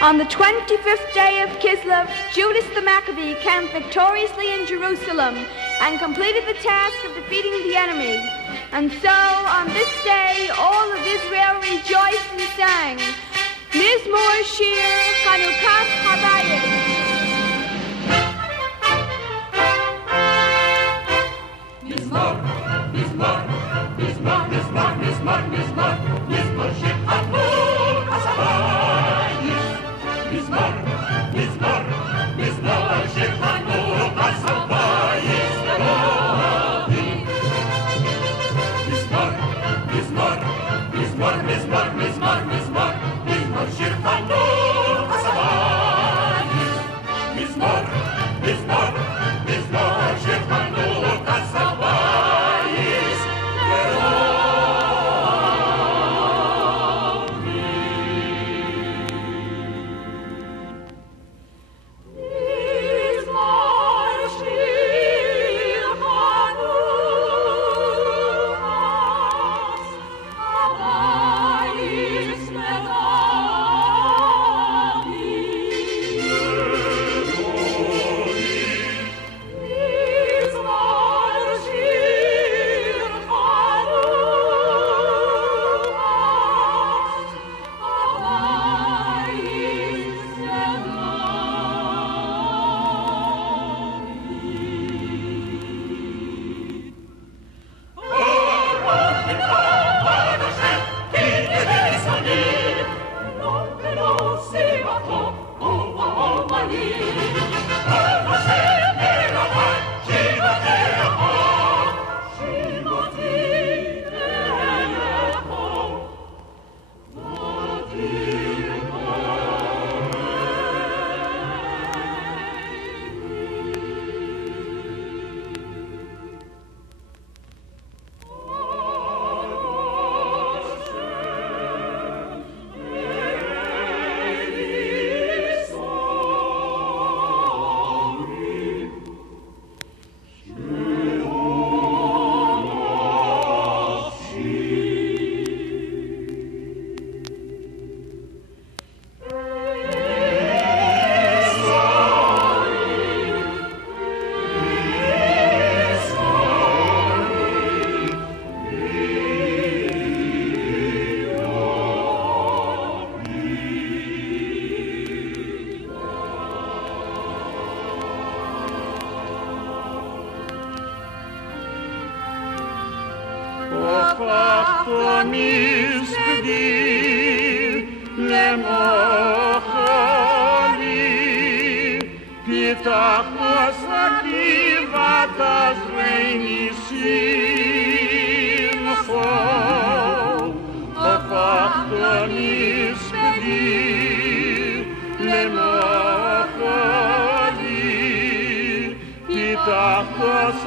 On the 25th day of Kislev, Judas the Maccabee camped victoriously in Jerusalem and completed the task of defeating the enemy. And so, on this day, all of Israel rejoiced and sang, Mizmor Shir Chanukas Habayis. Mizmor, Mizmor, Mizmor, Mizmor, Mizmor, Mizmor, Mizmor Shir Chanukas Habayis. Mizmor, Mizmor, Mizmor Shir Chanukas Habayis. Mizmor, Mizmor, Mizmor, Mizmor, Mizmor, Mizmor, Mizmor Shir Chanukas Habayis. Mizmor, Mizmor, Mizmor Shir Chanukas Habayis.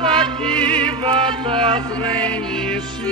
Akiva tas reinisim